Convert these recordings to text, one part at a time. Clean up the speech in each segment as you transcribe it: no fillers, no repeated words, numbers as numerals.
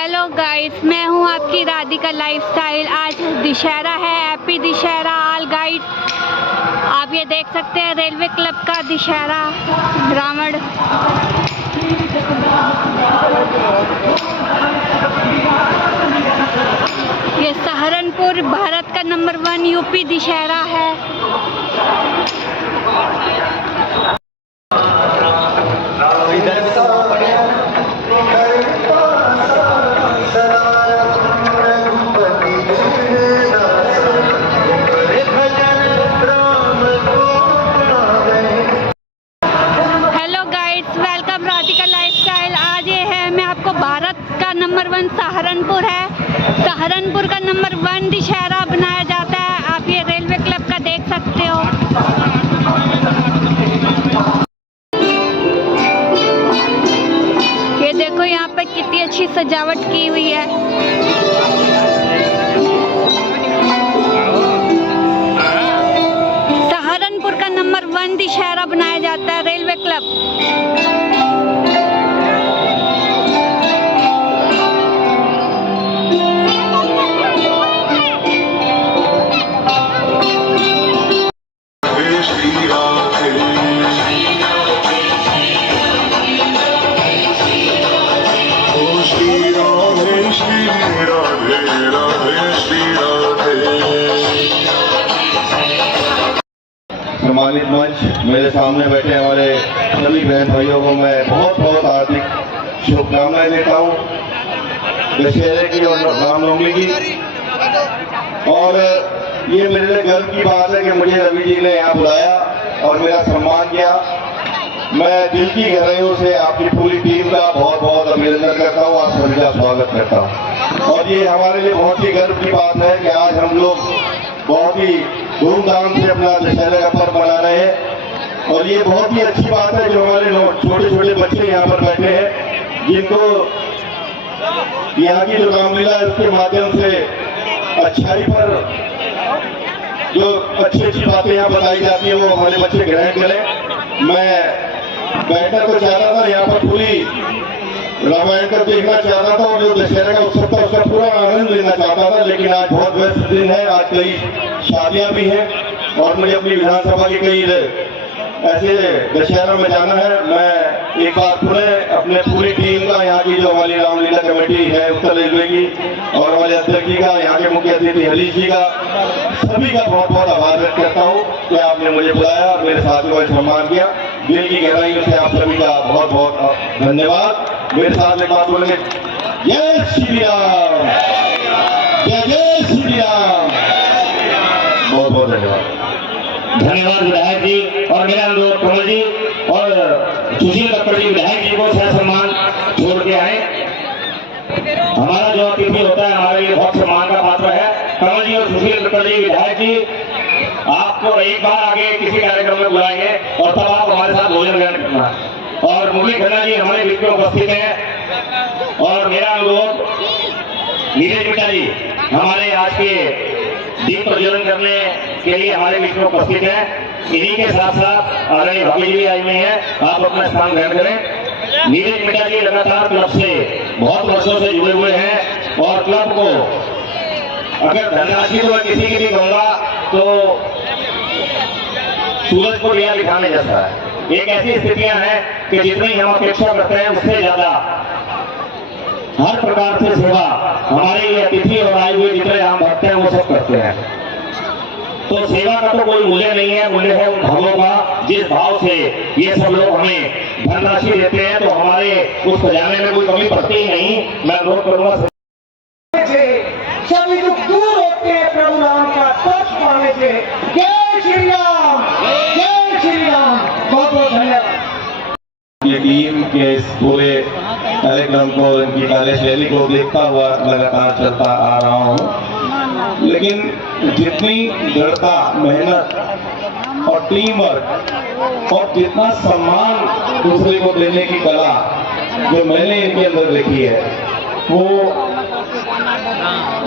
Hello guys, मैं हूं आपकी राधिका लाइफस्टाइल। आज दशहरा है, हैप्पी दशहरा ऑल गाइस। आप ये देख सकते हैं रेलवे क्लब का दशहरा रावण। ये सहारनपुर भारत का नंबर 1 यूपी दशहरा है। Welcome Radhika lifestyle. आज ये है, मैं आपको भारत का नंबर 1 सहारनपुर है, सहारनपुर का नंबर 1 दशहरा बनाया जाता है। आप ये रेलवे क्लब का देख सकते हो। ये देखो यहाँ पे कितनी अच्छी सजावट की हुई है। सहारनपुर का नंबर 1 दशहरा बनाया जाता है रेलवे क्लब। सम्मानित मंच, मेरे सामने बैठे हमारे सभी बहन भाइयों को मैं बहुत बहुत हार्दिक शुभकामनाएं देता हूँ दशहरे की और रामनवमी की। और ये मेरे लिए गर्व की बात है कि मुझे रवि जी ने यहाँ बुलाया और मेरा सम्मान किया। मैं दिल की गहराइयों से आपकी पूरी टीम का बहुत बहुत अभिनंदन करता हूँ, आप सभी का स्वागत करता हूँ। और ये हमारे लिए बहुत ही गर्व की बात है कि आज हम लोग बहुत ही धूमधाम से अपना दशहरे का पर्व मना रहे हैं। और ये बहुत ही अच्छी बात है जो हमारे छोटे छोटे बच्चे यहाँ पर बैठे हैं, जिनको यहाँ की जो रामलीला है उसके माध्यम से अच्छाई पर जो अच्छी अच्छी बातें यहाँ बताई जाती है वो हमारे बच्चे ग्रहण करें। मैं बैठना तो चाहता था, यहाँ पर पूरी रामायण का देखना चाहता था और जो दशहरे का उत्सव था उसका पूरा आनंद लेना चाहता था, लेकिन आज बहुत व्यस्त दिन है। आज कई शादियां भी हैं और मुझे अपनी विधानसभा की कई ऐसे दशहरा में जाना है। मैं एक बार पुनः अपने पूरी टीम का, यहाँ की जो हमारी रामलीला कमेटी है उत्तर रेलवे की और हमारे अध्यक्ष जी का, यहाँ के मुख्य अतिथि हरीश जी का, सभी का बहुत बहुत आभार व्यक्त करता हूँ कि आपने मुझे बुलाया और मेरे साथियों का सम्मान किया। दिल की गहराइयों से आप सभी का बहुत बहुत धन्यवाद। मेरे साथ एक बात बोलेंगे, जय श्री राम, जय जय श्री राम। बहुत बहुत धन्यवाद। धन्यवाद विधायक जी। और मेरा अनुरोध कमल जी और सुशील कक्कड़ जी विधायक जी को सह सम्मान छोड़ के आए। हमारा जो अतिथि होता है हमारे लिए बहुत सम्मान का पात्र है। कमल जी और सुशील कक्कड़ जी विधायक जी, आपको एक बार आगे किसी कार्यक्रम में बुलाएंगे और तब आप हमारे साथ भोजन ग्रहण करना। और मुरली खन्ना जी हमारे बीच में उपस्थित हैं। और मेरा अनुरोध, नीरज मिट्टा जी हमारे आज के दीप प्रज्वलन करने के लिए हमारे बीच में उपस्थित है। इन्हीं के साथ साथ आदरणीय भाभी जी भी आई हुई है, आप अपना स्थान ग्रहण करें। नीरज मिट्टा जी लगातार क्लब से बहुत वर्षों से जुड़े हुए हैं और क्लब को अगर धनराशि तो किसी की भी दूंगा तो सूरज को दिया दिखाने जैसा है। एक ऐसी स्थितियां हैं कि जितनी हम अपेक्षा करते हैं उससे ज्यादा हर प्रकार से सेवा हमारे ये अतिथि और आए हुए जितने राम भक्त हैं वो सब करते हैं। तो सेवा का तो कोई मूल्य नहीं है, मूल्य है उन भावों का जिस भाव से ये सब लोग हमें धनराशि देते हैं। तो हमारे उस खजाने में कोई कमी पड़ती ही नहीं। मैं अनुरोध करूंगा सभी दुख दूर होते हैं प्रभु राम का स्पर्श पाने से। जय श्री राम, जय श्री राम। बहुत बहुत धन्यवाद। ये टीम के इस पूरे कार्यक्रम को, इनकी कार्यशैली को देखता हुआ लगातार चलता आ रहा हूँ, लेकिन जितनी दृढ़ता, मेहनत और टीम वर्क और जितना सम्मान दूसरे को देने की कला जो मैंने इनके अंदर देखी है वो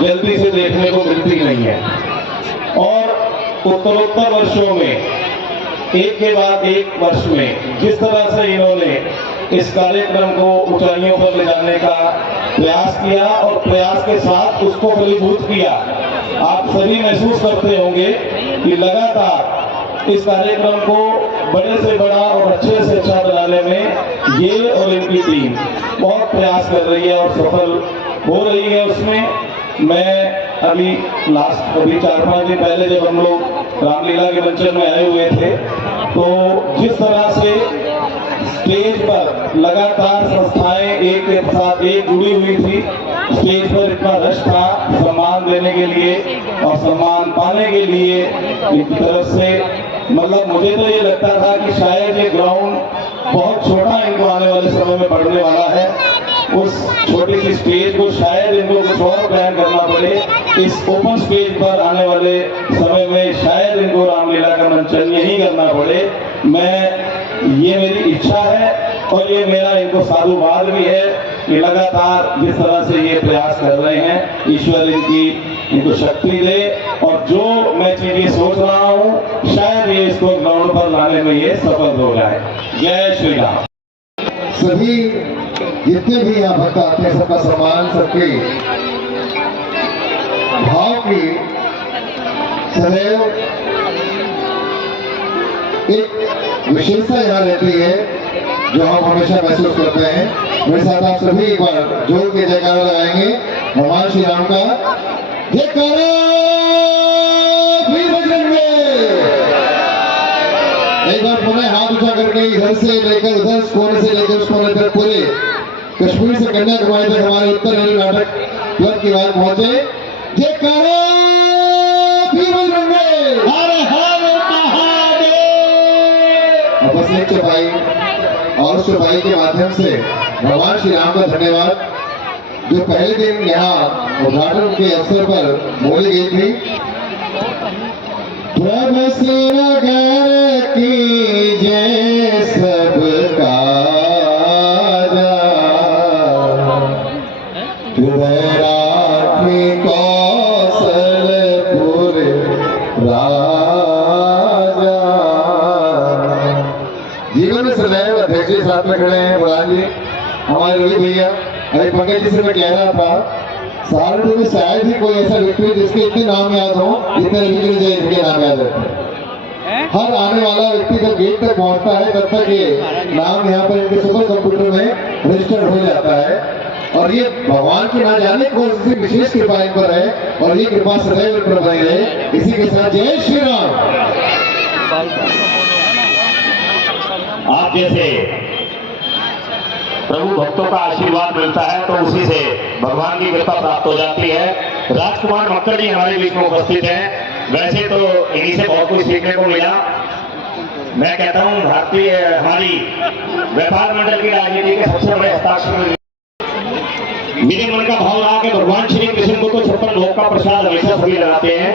जल्दी से देखने को मिलती नहीं है। और उत्तरोत्तर वर्षों में एक के बाद एक वर्ष में जिस तरह से इन्होंने इस कार्यक्रम को ऊंचाइयों पर ले जाने का प्रयास किया और प्रयास के साथ उसको फलीभूत किया। आप सभी महसूस करते होंगे कि लगातार इस कार्यक्रम को बड़े से बड़ा और अच्छे से अच्छा बनाने में ये और इनकी टीम बहुत प्रयास कर रही है और सफल हो रही है। उसमें मैं अभी 4-5 दिन पहले जब हम लोग रामलीला के मंचन में आए हुए थे, तो जिस तरह से स्टेज पर लगातार संस्थाएं एक के साथ एक जुड़ी हुई थी, स्टेज पर इतना रश था सम्मान देने के लिए और सम्मान पाने के लिए एक तरफ से, मतलब मुझे तो ये लगता था कि शायद ये ग्राउंड बहुत छोटा इनको आने वाले समय में पड़ने वाला है। उस छोटी सी स्टेज को शायद इनको कुछ और प्लान करना पड़े। इस ओपन स्टेज पर आने वाले समय में शायद इनको रामलीला का मंचन यही करना पड़े। ये मेरी इच्छा है और ये मेरा इनको साधुवाद भी है कि लगातार जिस तरह से ये प्रयास कर रहे हैं, ईश्वर इनको शक्ति दे और जो मैं चीजें सोच रहा हूँ शायद ये इसको ग्राउंड पर लाने में ये सफल हो जाए। जय श्री राम। सभी जितने भी यहाँ भक्त आते हैं सबका सम्मान, सबके भाव की सदैव एक विशेषता यहाँ रहती है जो हम हमेशा महसूस करते हैं। मेरे साथ आप सभी एक बार जोर के जयकारा लगाएंगे भगवान श्री राम का। जयकारा वीर बजरंग। एक बार पुनः हाथ उठा करके इधर से लेकर उधर, कोने से लेकर उस कोने तक, पूरे कश्मीर से कन्याकुमारी तक हमारे उत्तर रेल नाटक क्लब की बात पहुंचे। जयकारा वीर बजरंग। हर हर महादेव। बस एक चौपाई और उस चौपाई के माध्यम से भगवान श्री राम का धन्यवाद जो पहले दिन यहाँ उद्घाटन के अवसर पर बोली गई थी। प्रभु से नगर की जय सबका राखी कौशलपुर राजा। जीवन में सदैव अध्यक्ष जी साथ में खड़े हैं, बुलान जी, हमारे रवि भैया। अरे पंकज जी से मैं कह रहा था सहारनपुर में शायद ही कोई ऐसा व्यक्ति जिसके इतने नाम याद हो जितने रवि जय इनके नाम याद रहते हैं। हर आने वाला व्यक्ति जब गेट तक पहुंचता है तब तक ये नाम यहाँ पर इनके सुपर कंप्यूटर में रजिस्टर्ड हो जाता है। और ये भगवान की ना जाने कौन सी विशेष कृपा इन पर है और ये कृपा सदैव इन पर बनी रहे। इसी के साथ जय श्री राम। आप जैसे प्रभु भक्तों का आशीर्वाद मिलता है तो उसी से भगवान की कृपा प्राप्त हो जाती है। राजकुमार मक्कड़ जी हमारे बीच में उपस्थित हैं। वैसे तो इन्हीं से बहुत कुछ सीखने को मिला। मैं कहता हूँ भारतीय हमारी व्यापार मंडल की राजनीति के सबसे बड़े हस्ताक्षर मेरे मन का भाव रहा कि भगवान श्री कृष्ण को तो 56 भोग का प्रसाद हमेशा सभी लगाते हैं,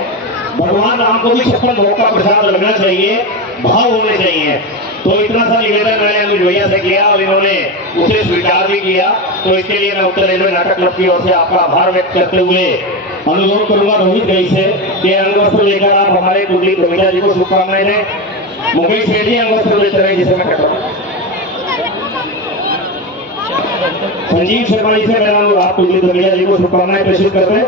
भगवान राम को भी 56 भोग का प्रसाद लगना चाहिए, भाव होने चाहिए। तो इतना सा निवेदन मैंने अनुज भैया से किया और इन्होंने उसे स्वीकार भी किया। तो इसके लिए मैं उत्तर रेलवे नाटक क्लब की ओर से आपका आभार व्यक्त करते हुए अनुरोध करूंगा रोहित गई से कि अंगवस्त्र लेकर आप हमारे कुलदीप धमीजा जी को शुभकामनाएं दें। मुकेश सेठी अंगवस्त्र लेते रहे जिसे मैं कहता हूँ। संजीव शर्मा जी से मेरा अनुरोध, आप कुलदीप धमीजा जी को शुभकामनाएं प्रेषित कर दें।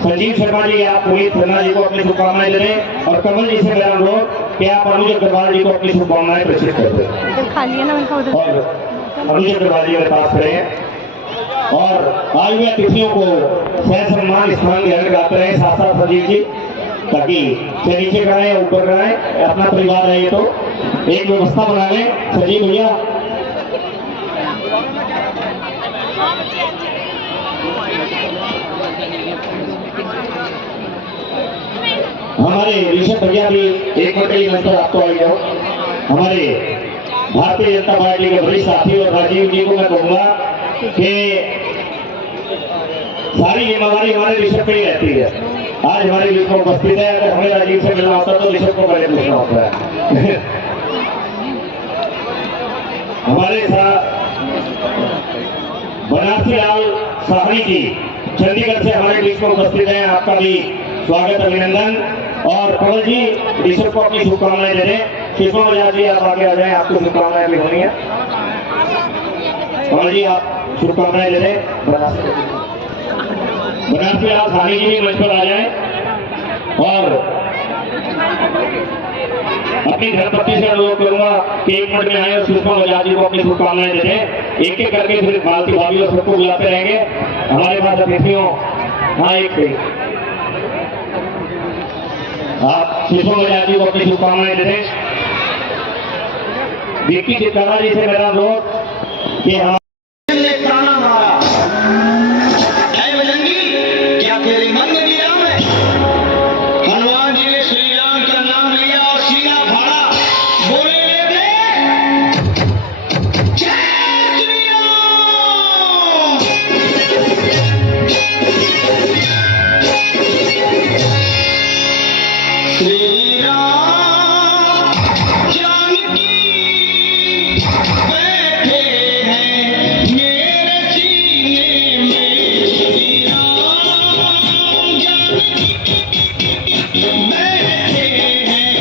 संजीव शर्मा जी आप पुनीत खन्ना जी को अपनी शुभकामनाएं दे दें और कमल जी से मेरा अनुरोध कि आप अनुज अग्रवाल जी को अपनी शुभकामनाएं प्रेषित कर दें। और अनुज अग्रवाल जी मेरे पास खड़े हैं और आए हुए अतिथियों को सह सम्मान स्थान ग्रहण कराते रहे साथ साथ संजीव जी, ताकि चाहे नीचे कराएं या ऊपर कराएं, अपना परिवार है ये तो एक व्यवस्था बना लें। संजीव भैया हमारे ऋषभ भैया भी एक मिनट नंतर आपको आ जाओ। हमारे भारतीय जनता पार्टी के वरिष्ठ साथी और राजीव जी को मैं कहूंगा कि सारी जिम्मेवारी हमारे ऋषभ पे ही रहती है। आज हमारे बीच में उपस्थित है, अगर हमें राजीव से मिलना होता तो ऋषभ को पहले पूछना होता है। हमारे साथ बनारसी लाल साहनी जी चंडीगढ़ से हमारे बीच में उपस्थित हैं, आपका भी स्वागत अभिनंदन। और कमल जी ऋषभ को अपनी शुभकामनाएं दे दें। शिशु बजाज जी आप आगे आ जाएं, आपको शुभकामनाएं भी होनी है। कमल जी आप शुभकामनाएं दे रहे हैं। बनारसी लाल साहनी जी भी मंच पर आ जाए और अपनी धर्मपत्नी से अनुरोध करूंगा कि 1 मिनट में आए और सुषमा बजाज जी को अपनी शुभकामनाएं दे दें। एक एक करके फिर मालती भाभी और सबको बुलाते रहेंगे। हमारे पास अतिथियों, हाँ एक आप सुषमा बजाज जी को अपनी शुभकामनाएं दे दें। विक्की चित्ताना जी से मेरा अनुरोध कि हम ताना मारा, ऐ बजरंगी, क्या तेरे मन में भी राम है? हनुमान जी ने श्री राम का नाम लिया और सीना फाड़ा, बोले ले जय श्री राम। श्री राम जानकी बैठे हैं मेरे सीने में, श्री राम जानकी बैठे हैं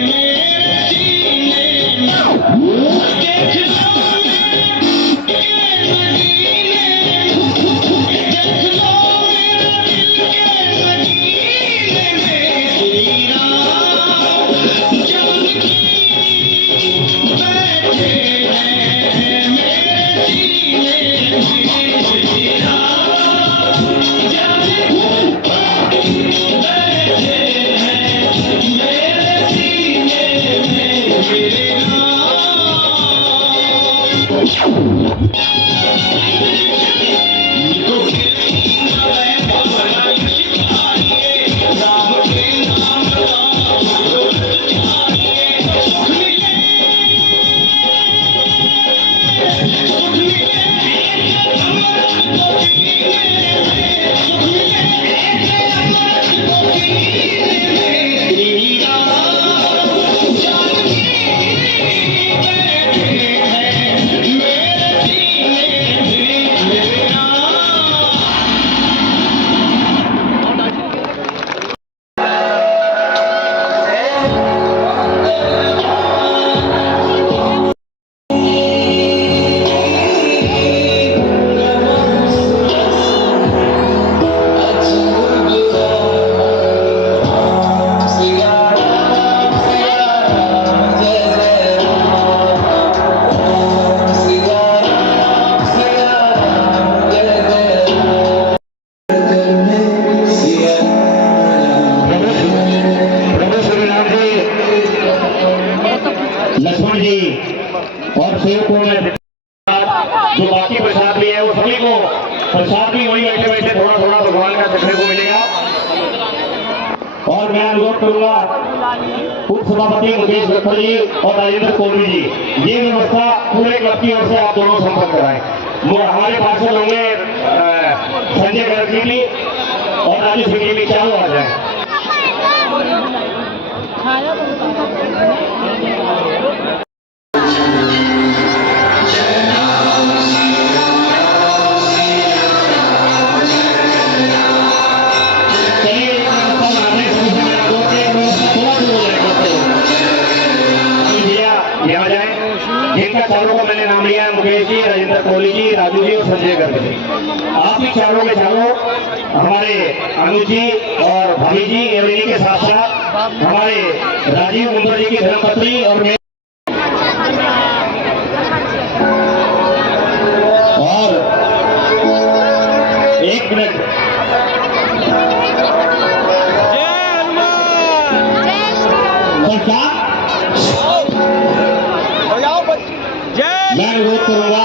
मेरे सीने में। देख लो के मदीने, देख लो मेरे दिल के मदीने में, श्री राम जानकी बैठे हैं मेरे सीने में, श्री राम जानकी बैठे हैं मेरे सीने में, श्री लक्ष्मण जी और सेवकों में जो बाकी प्रसाद भी है वो सभी को प्रसाद भी वही बैठे बैठे थोड़ा थोड़ा भगवान का देखने को मिलेगा। और मैं अनुरोध करूंगा उप सभापति मुकेश रखड़ जी और राजेंद्र कोहली जी, ये व्यवस्था पूरे क्लब की ओर से आप दोनों संपर्क कराएं। हमारे पार्षद होंगे संजय गर्ग जी भी और राजू सिंह जी भी, चारों आ जाए। जिनका चारों का मैंने नाम लिया है, मुकेश जी, राजेंद्र कोहली जी, राजू जी और संजय गर्ग जी। आप भी चारों के चारों हमारे अनुज जी और भाभी जी एवं के साथ साथ हमारे राजीव मुंदर जी की धर्मपत्नी और मैं और 1 मिनट मैं अनुरोध करूंगा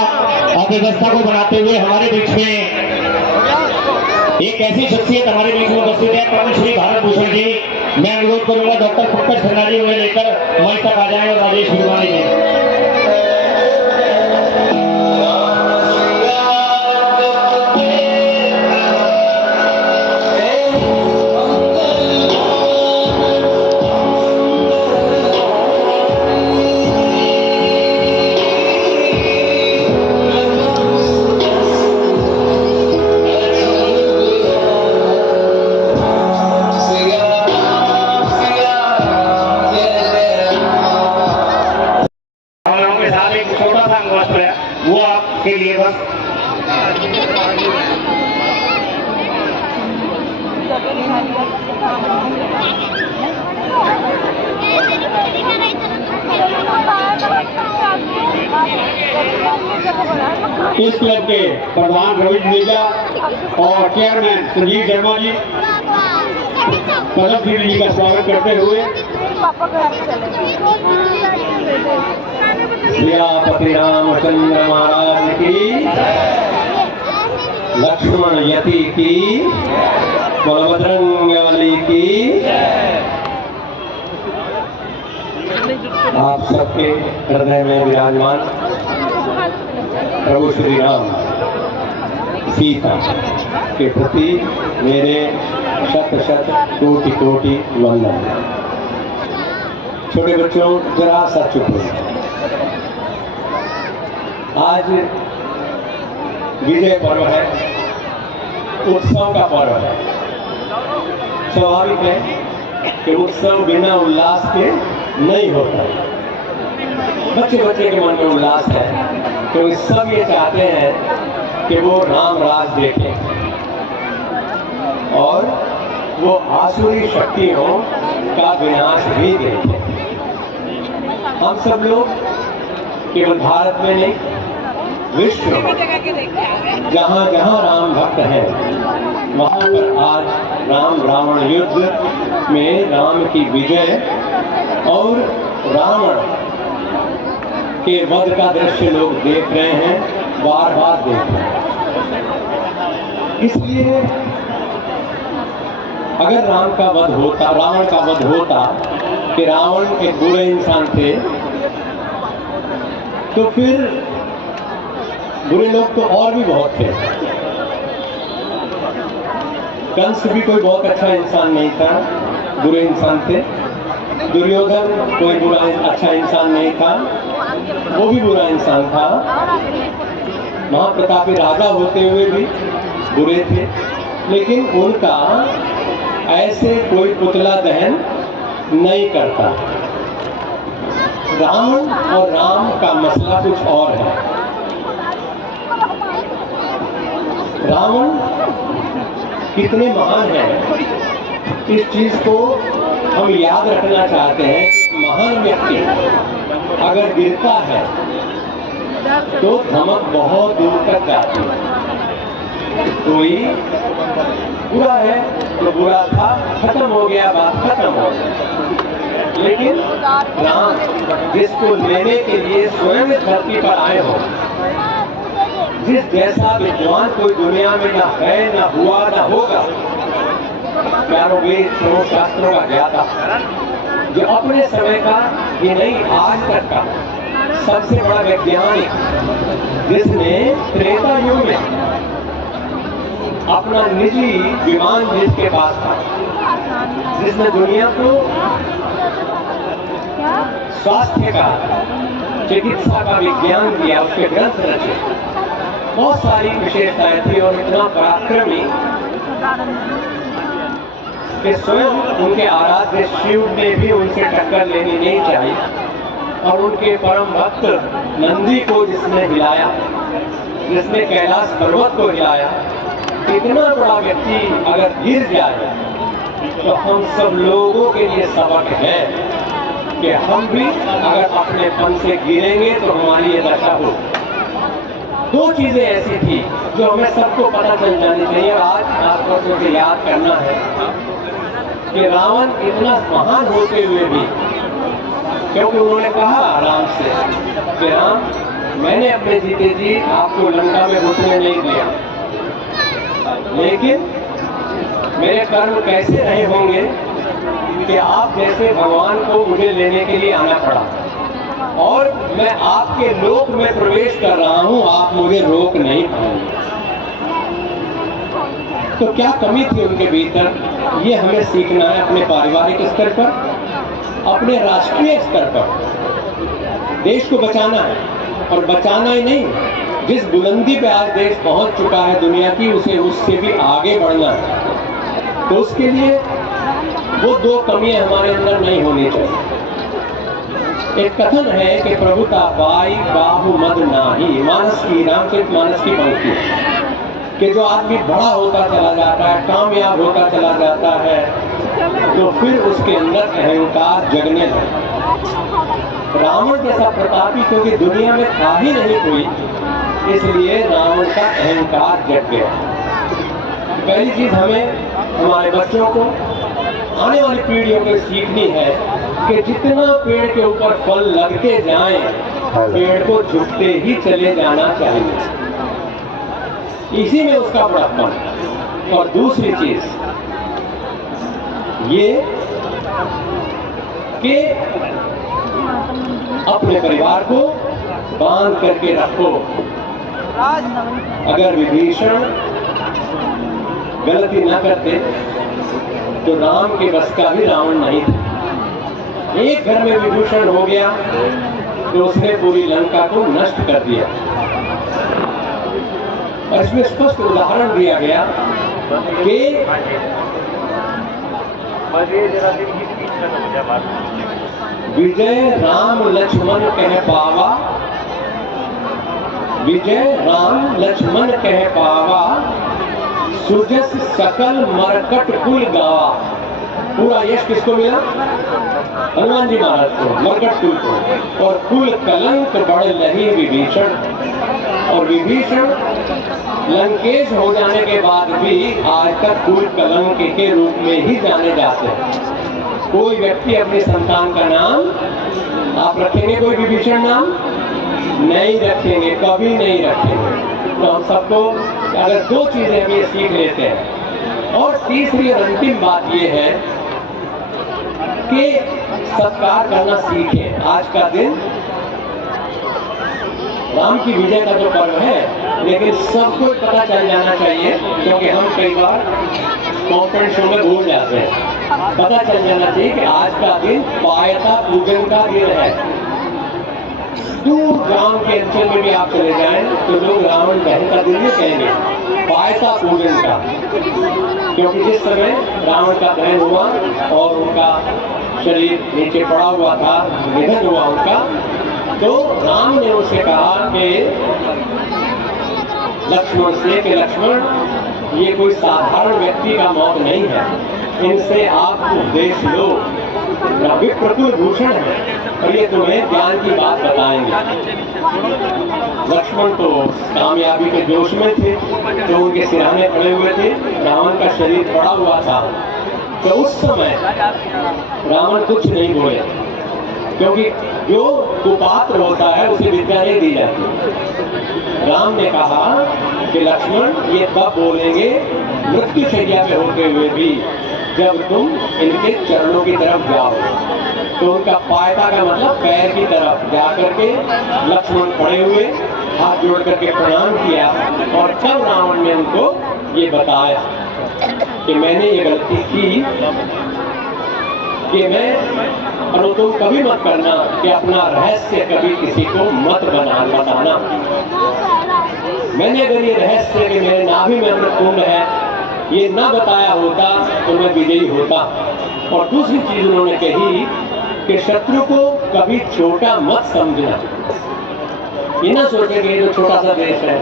आप व्यवस्था को बनाते हुए हमारे बीच में एक ऐसी शख्सियत हमारे बीच में उपस्थित है पद्मश्री भारत भूषण जी। मैं अनुरोध करूंगा डॉक्टर पंकज खन्ना जी उन्हें लेकर मंच तक आ जाए और राजेश गुरवानी जी। वो क्लब के प्रधान रविंद्र नेजा और चेयरमैन संजीव शर्मा जी पदम जी का स्वागत करते हुए सियापति रामचंद्र महाराज की, लक्ष्मण यति की, बलभद्रंगी की। आप सबके हृदय में विराजमान प्रभु श्री राम सीता के प्रति मेरे शत शत कोटि कोटि वंदन। छोटे बच्चों जरा सा चुप हो। आज विजय पर्व है, उत्सव का पर्व है। स्वाभाविक है कि उत्सव बिना उल्लास के नहीं होता। बच्चे बच्चे के मन में उल्लास है तो सब ये चाहते हैं कि वो राम राज देखें और वो आसुरी शक्तियों का विनाश भी देखें। हम सब लोग केवल भारत में नहीं, विश्व में जहाँ जहाँ राम भक्त हैं वहाँ पर आज राम रावण युद्ध में राम की विजय और रावण के वध का दृश्य लोग देख रहे हैं, बार बार देख रहे हैं। इसलिए अगर राम का वध होता, रावण का वध होता कि रावण एक बुरे इंसान थे, तो फिर बुरे लोग तो और भी बहुत थे। कंस भी कोई बहुत अच्छा इंसान नहीं था, बुरे इंसान थे। दुर्योधन कोई बुरा अच्छा इंसान नहीं था, वो भी बुरा इंसान था। महाप्रतापी राजा होते हुए भी बुरे थे, लेकिन उनका ऐसे कोई पुतला दहन नहीं करता। रावण और राम का मसला कुछ और है। रावण कितने महान हैं, इस चीज को हम याद रखना चाहते हैं। महान व्यक्ति अगर गिरता है तो धमक बहुत दूर तक जाती है। कोई बुरा है तो बुरा था, खत्म हो गया, बात खत्म हो गई। लेकिन राम जिसको लेने के लिए स्वयं धरती पर आए हो, जिस जैसा विद्वान कोई दुनिया में ना है, ना हुआ, ना होगा, प्यारों वेद शास्त्रों का ज्ञाता, जो अपने समय का ये नहीं आज तक का सबसे बड़ा वैज्ञानिक, जिसने त्रेता युग में अपना निजी विमान जिसके पास था, जिसने दुनिया को स्वास्थ्य का, चिकित्सा का विज्ञान किया, उसके ग्रंथ रचे, बहुत सारी विशेषताएं थी और इतना पराक्रमी कि स्वयं उनके आराध्य शिव ने भी उनसे टक्कर लेनी नहीं चाहिए। और उनके परम भक्त नंदी को जिसने हिलाया, जिसने कैलाश पर्वत को हिलाया, इतना बड़ा व्यक्ति अगर गिर जाए तो हम सब लोगों के लिए सबक है कि हम भी अगर अपने पन से गिरेंगे तो हमारी ये दशा हो। दो चीजें ऐसी थी जो हमें सबको पता चल जानी चाहिए और आज खासतौर से याद करना है कि रावण इतना महान होते हुए भी, क्योंकि उन्होंने कहा राम से कि राम, मैंने अपने जीते जी आपको लंका में घुसने नहीं दिया, लेकिन मेरे कर्म कैसे रहे होंगे कि आप जैसे भगवान को मुझे लेने के लिए आना पड़ा और मैं आपके लोक में प्रवेश कर रहा हूं, आप मुझे रोक नहीं पाएंगे। तो क्या कमी थी उनके भीतर, ये हमें सीखना है अपने पारिवारिक स्तर पर, अपने राष्ट्रीय स्तर पर। देश को बचाना है और बचाना ही नहीं, जिस बुलंदी पे आज देश पहुंच चुका है दुनिया की, उसे उससे भी आगे बढ़ना है। तो उसके लिए वो दो कमियां हमारे अंदर नहीं होनी चाहिए। एक कथन है कि प्रभुता बाई बाहु मद नाही, मानस की, रामचरित मानस की पंक्ति, कि जो आदमी बड़ा होता चला जाता है, कामयाब होता चला जाता है, तो फिर उसके अंदर अहंकार जगने लगता। रावण जैसा प्रतापी क्योंकि दुनिया में था ही नहीं कोई, इसलिए रावण का अहंकार जग गया। पहली चीज हमें हमारे बच्चों को, आने वाली पीढ़ियों को सीखनी है कि जितना पेड़ के ऊपर फल लगते जाएं, पेड़ को झुकते ही चले जाना चाहिए। इसी में उसका बड़प्पन। और दूसरी चीज ये कि अपने परिवार को बांध करके रखो। अगर विभीषण गलती न करते तो राम के बस का भी रावण नहीं था। एक घर में विभीषण हो गया तो उसने पूरी लंका को नष्ट कर दिया। और इसमें स्पष्ट उदाहरण दिया गया कि विजय राम लक्ष्मण कह पावा, विजय राम लक्ष्मण कह पावा, सुजस सकल मरकट कुल गावा। पूरा यश किसको मिला? हनुमान जी महाराज को, मरकट कुल को। और कुल कलंक बढ़ लही विभीषण। और विभीषण लंकेश हो जाने के बाद भी आज तक कुल कलंक के रूप में ही जाने जाते हैं। कोई व्यक्ति अपने संतान का नाम आप रखेंगे, कोई विभीषण नाम नहीं रखेंगे, कभी नहीं रखेंगे। तो हम सबको अगर दो चीजें हम ये सीख लेते हैं। और तीसरी और अंतिम बात ये है कि सत्कार करना सीखें। आज का दिन राम की विजय का जो पर्व है, लेकिन सबको पता चल जाना चाहिए, क्योंकि हम कई बार कॉन्फ्रेंस शो में भूल जाते हैं। पता चल जाना चाहिए कि आज का दिन पायता पूजन का दिन है। दूर गांव के अंचल में भी आप चले जाएं तो लोग रावण दहन का दिन कहेंगे, पायता पूजन का। क्योंकि जिस समय रावण का दहन हुआ और उनका शरीर नीचे पड़ा हुआ था, निधन हुआ उनका, तो राम ने उसे कहा कि लक्ष्मण से कि लक्ष्मण, ये कोई साधारण व्यक्ति का मौत नहीं है, इनसे आप उपदेश लो। विप्रकुल भूषण है और ये तुम्हें ज्ञान की बात बताएंगे। लक्ष्मण तो कामयाबी के जोश में थे, जो उनके सिरहाने पड़े हुए थे, रावण का शरीर पड़ा हुआ था। तो उस समय रावण कुछ नहीं बोले, क्योंकि जो कुपात्र होता है उसे विद्या नहीं दी जाती। राम ने कहा कि लक्ष्मण, ये तब बोलेंगे मृत्यु शैया पे होते हुए भी, जब तुम इनके चरणों की तरफ जाओ। तो उनका पायता का मतलब पैर की तरफ जा करके लक्ष्मण खड़े हुए, हाथ जोड़ करके प्रणाम किया। और तब रावण ने उनको ये बताया कि मैंने ये गलती की कि मैं, और तुम कभी मत करना कि अपना रहस्य कभी किसी को मत बताना। मैंने अगर ये रहस्य कि मेरे नाभि में अमृत कुंड है ये ना बताया होता तो मैं विजयी होता। और दूसरी चीज उन्होंने कही कि शत्रु को कभी छोटा मत समझना। ये ना सोचे कि ये जो छोटा सा देश है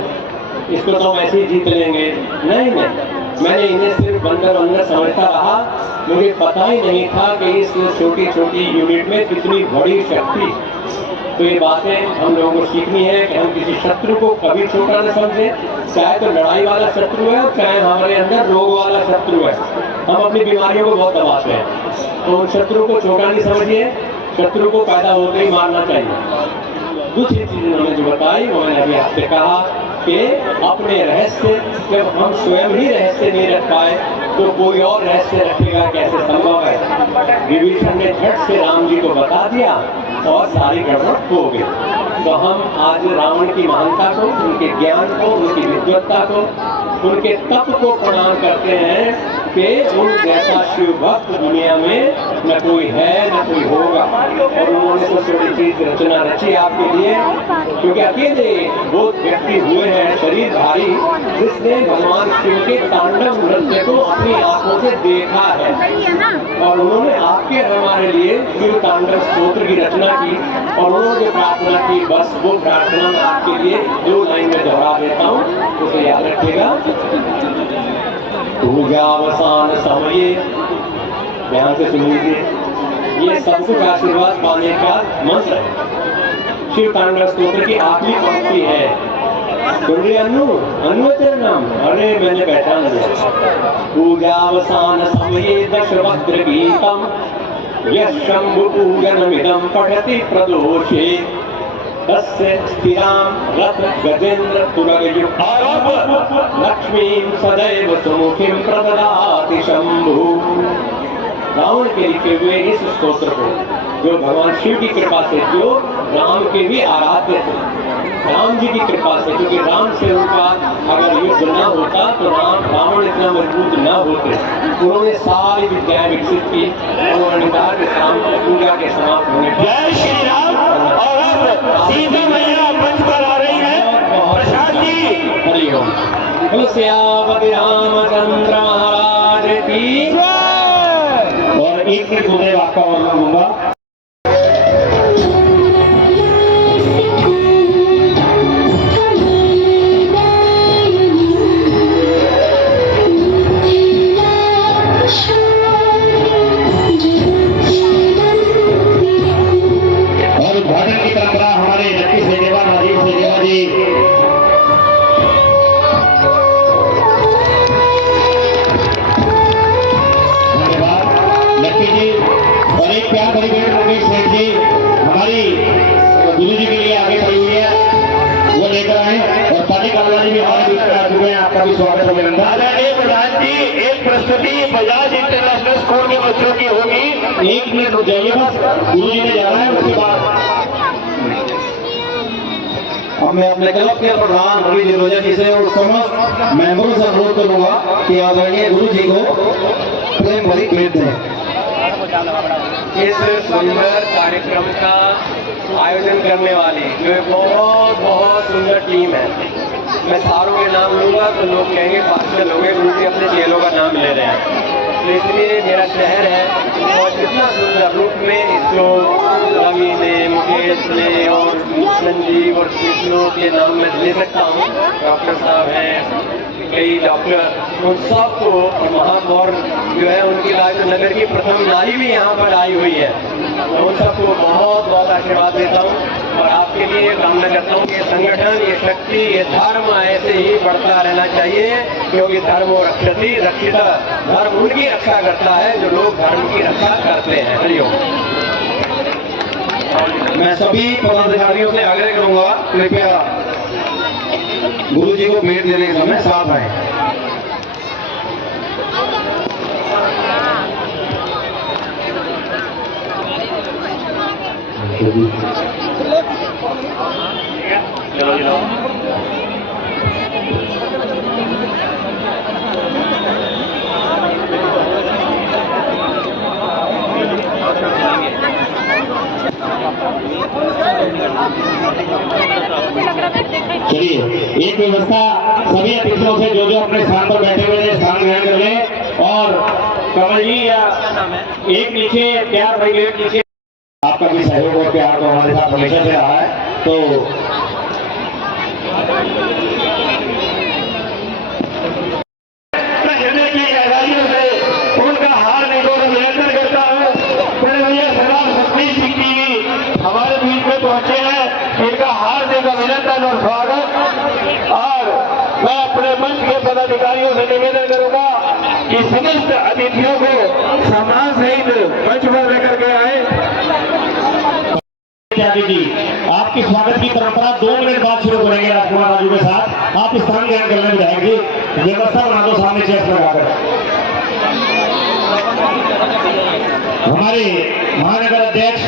इसको तो हम ऐसे ही जीत लेंगे। नहीं, मैंने इन्हें सिर्फ बंदर समझता रहा, मुझे पता ही नहीं था कि इस छोटी छोटी यूनिट में कितनी बड़ी शक्ति। तो ये बातें हम लोगों को सीखनी है कि हम किसी शत्रु को कभी छोटा न समझें, चाहे तो लड़ाई वाला शत्रु है और चाहे हमारे अंदर रोग वाला शत्रु है। हम अपनी बीमारियों को बहुत दबाते हैं, तो उन शत्रु को छोटा नहीं समझिए, शत्रु को पैदा होते ही मारना चाहिए। दूसरी चीज उन्होंने जो बताई वो मैंने अभी आपसे कहा कि अपने रहस्य, जब हम स्वयं ही रहस्य नहीं रख पाए तो कोई और रहस्य रखेगा कैसे संभव है। विभीषण ने झट से राम जी को बता दिया और सारी गड़बड़ हो गई। तो हम आज रावण की महानता को, उनके ज्ञान को, उनकी विद्वत्ता को, उनके तप को प्रणाम करते हैं कि उन जैसा शिव भक्त दुनिया में न कोई है न कोई होगा। और उन्होंने तो छोटी चीज रचना रची आपके लिए, क्योंकि अकेले वो व्यक्ति हुए हैं शरीरधारी जिसने भगवान शिव के तांडव नृत्य को अपनी आंखों से देखा है। और उन्होंने आपके हमारे लिए शिव तांडव स्तोत्र की रचना की और उन्होंने प्रार्थना की। बस वो प्रार्थना मैं आपके लिए 2 लाइन में दोहरा देता हूँ, उसे याद रखिएगा। पूजावसान समय, ध्यान से सुन लीजिए, ये सब कुछ आशीर्वाद पाने का मंत्र है। शिव तांडव स्तोत्र की आखिरी पंक्ति है, बोलिए अनु, अनु है तेरा नाम? अरे मैंने पहचान लिया। पूजावसान समये दशवक्त्र गीतम यः शंभु पूजनमिदं पठति प्रदोषे तस्य स्थिरां रथ गजेन्द्र तुरगयुक्तां लक्ष्मीं सदैव सुमुखीं प्रददाति शंभु। रावण के लिखे हुए इस स्तोत्र को जो भगवान शिव की कृपा से, जो राम के भी आराध्य थे, राम जी की कृपा से, क्योंकि राम से उनका अगर युद्ध न होता तो रावण इतना मजबूत न होते। उन्होंने सारी विद्याएं विकसित की और उन्होंने कहा कि शाम को पूजा के समाप्त होने पर जय श्री राम। और अब सीता मैया मंच पर आ रही है। प्रसाद जी हरिओम। बोलो सियावति रामचंद्र महाराज की जय। और एक मिनट गुरुदेव आपका और लूंगा। और उद्घाटन की परंपरा हमारे जगदीश सेदेवा, राजीव सेदेवा जी। धन्यवाद लक्की जी। और एक प्यार भरी भेंट मुकेश सेठ जी हमारी गुरु जी के लिए आगे बढ़ी हुई है, वो लेकर आए। और पाली कालवानी भी हमारे बीच में आ चुके हैं। आपका भी स्वागत है अभिनंदन। आदरणीय प्रधान जी, एक प्रस्तुति बजाज इंटरनेशनल स्कूल के बच्चों की होगी। एक मिनट रुक जाइए बस, गुरु जी ने जाना है, उसके बाद अब मैं अपने क्लब के प्रधान रवि जिरोजा जी से और समस्त मेंबरों से अनुरोध करूंगा कि आदरणीय गुरु जी को प्रेम भरी भेंट दें। इस सुंदर कार्यक्रम का आयोजन करने वाली जो एक बहुत बहुत सुंदर टीम है, मैं सारों के नाम लूंगा तो लोग कहेंगे पागल हो गए, गुरु जी अपने चेलों का नाम ले रहे हैं। तो इसलिए मेरा शहर है और कितना सुंदर रूप में इसको रवि ने, मुकेश ने और संजीव और कृष्णों के नाम में ले सकता हूँ। डॉक्टर साहब हैं, कई डॉक्टर, उन सबको, और महापौर जो है उनकी लाइव नगर की प्रथम नारी भी यहाँ पर आई हुई है, तो उन सबको बहुत बहुत आशीर्वाद देता हूँ। और आपके लिए कामना करता हूँ कि ये संगठन, ये शक्ति, ये धर्म ऐसे ही बढ़ता रहना चाहिए, क्योंकि धर्म और रक्षति रक्षिता, धर्म उनकी रक्षा करता है जो लोग धर्म की रक्षा करते हैं। हरिओम। मैं सभी पदाधिकारियों से आग्रह करूंगा कृपया गुरु जी को भेंट देने के समय साथ आए। चलिए, एक व्यवस्था सभी अतिथियों से जो अपने स्थान पर बैठे हुए हैं स्थान ग्रहण कर लें। और कमल जी या एक नीचे प्यार भाई गेट नीचे, आपका भी सहयोग और प्यार तो हमारे साथ हमेशा से रहा है। तो हृदय की गहराइयों से उनका हार निगोर अभिनंदन करता हूँ। मेरे भैया सरदार सतीश सिंह जी हमारे बीच में पहुंचे हैं, इनका हार्दिक अभिनंदन और स्वागत। और मैं अपने मंच के पदाधिकारियों से निवेदन करूंगा कि समस्त अतिथियों को सम्मान सहित मंच पर लेकर के आए। जी, आपकी स्वागत की परंपरा 2 मिनट बाद शुरू करेंगे राजकुमार राजू के साथ। आप स्थान ग्रहण करने में जाएंगे, व्यवस्था बना दो सामने चेयर लगाकर। हमारे महानगर अध्यक्ष,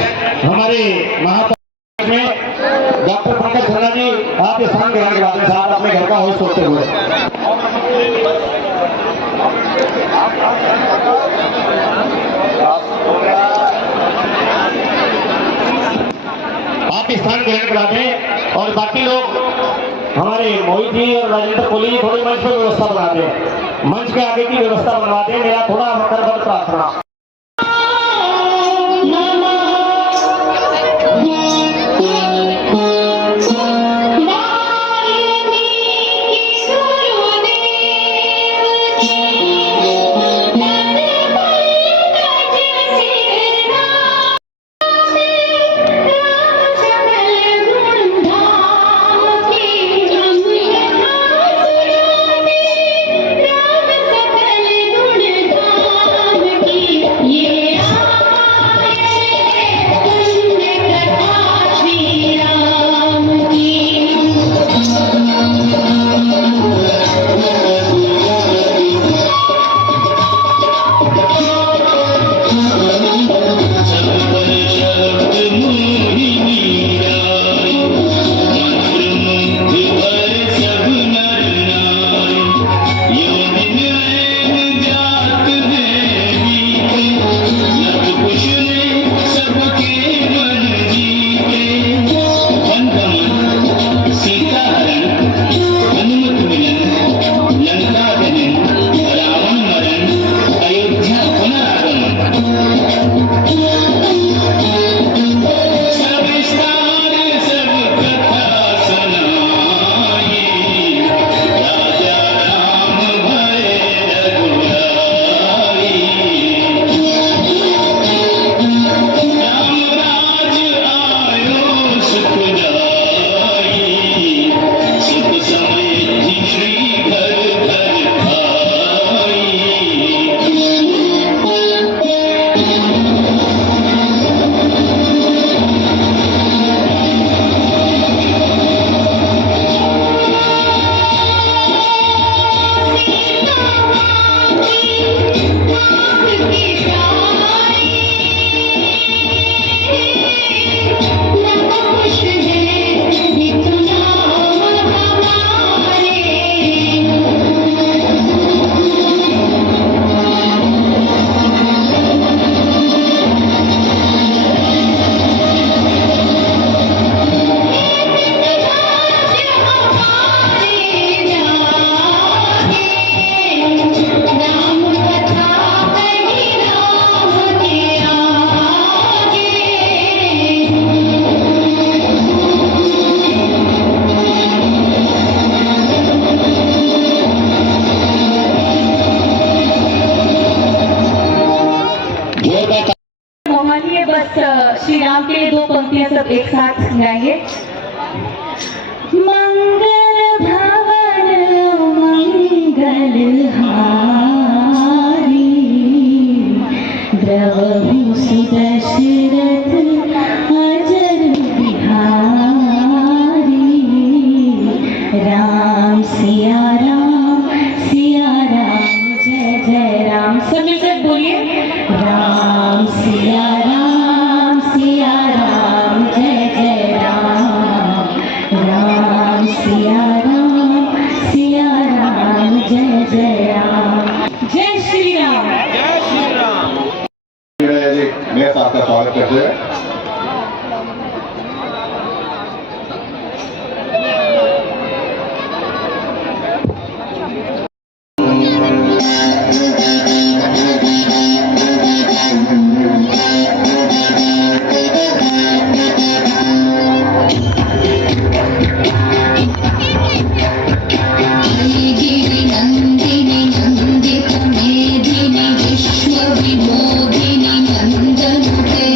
हमारे महापौर में डॉक्टर पंकज खन्ना जी, आप स्थान ग्रहण करवा दें साथ अपने घर का होस्ट होते हुए। आप स्थान ग्रहण करा दें और बाकी लोग हमारे मोहित जी और राजेंद्र कोहली जी थोड़ी मंच पर व्यवस्था बना दें, मंच के आगे की व्यवस्था बनवा दें। मेरा थोड़ा करबद्ध प्रार्थना। मोहाली है, बस श्री राम के लिए दो पंक्तियां सब एक साथ गाएंगे। मंगल भवन मंगल हारी, द्रवहु सुदशरथ अजर बिहारी, राम सिया राम जय जय राम। सब मिलकर बोलिए, राम सिया राम जय जय राम, राम सिया राम जय जय राम। जय श्री राम। मेरे साथ का स्वागत करते हैं। नंदिनी नंदित मेदिनी विश्व विमोदिनी नंदनुते।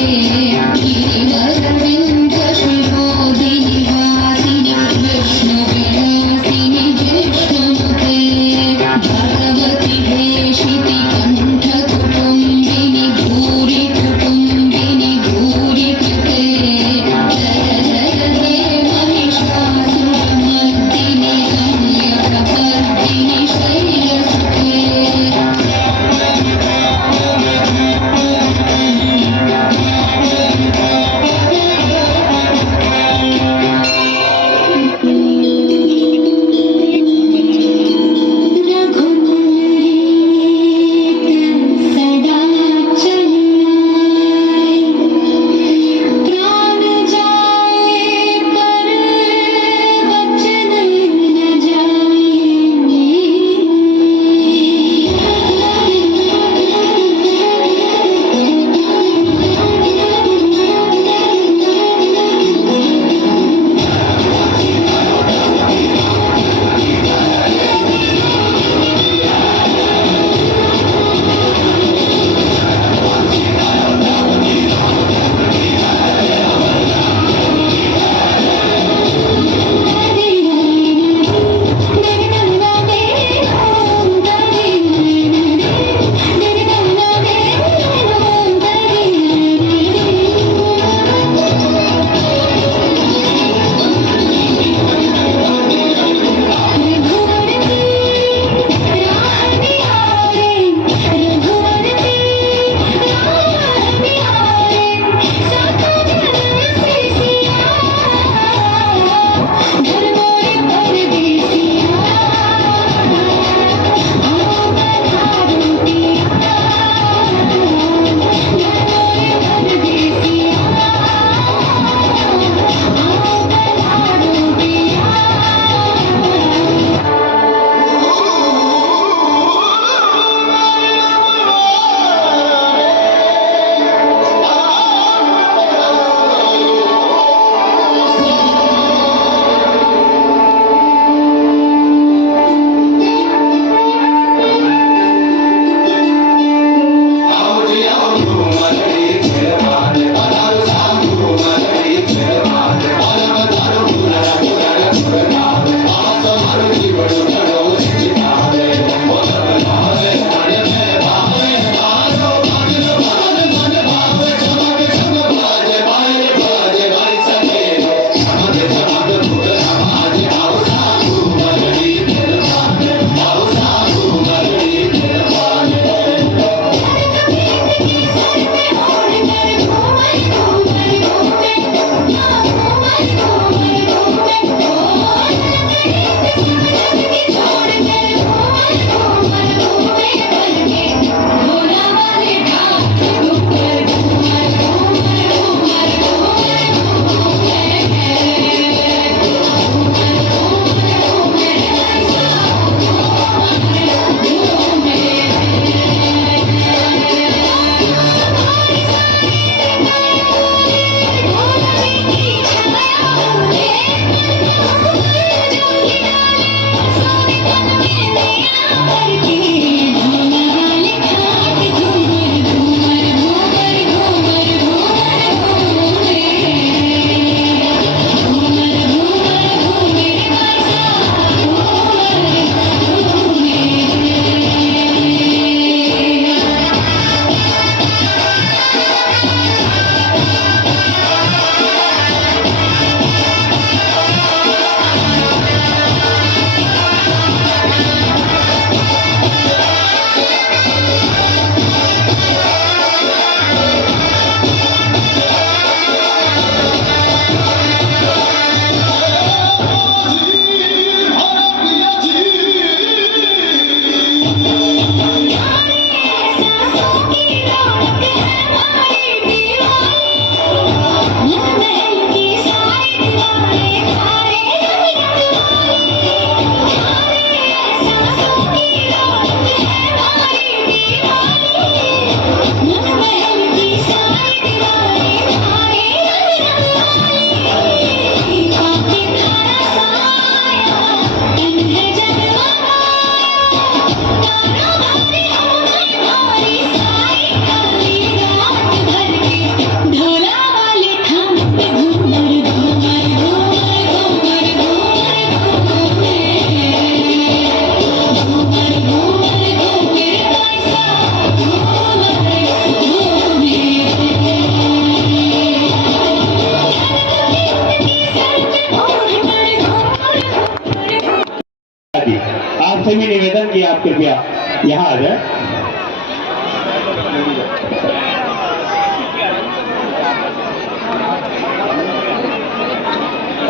कृपया यहाँ आ जाए।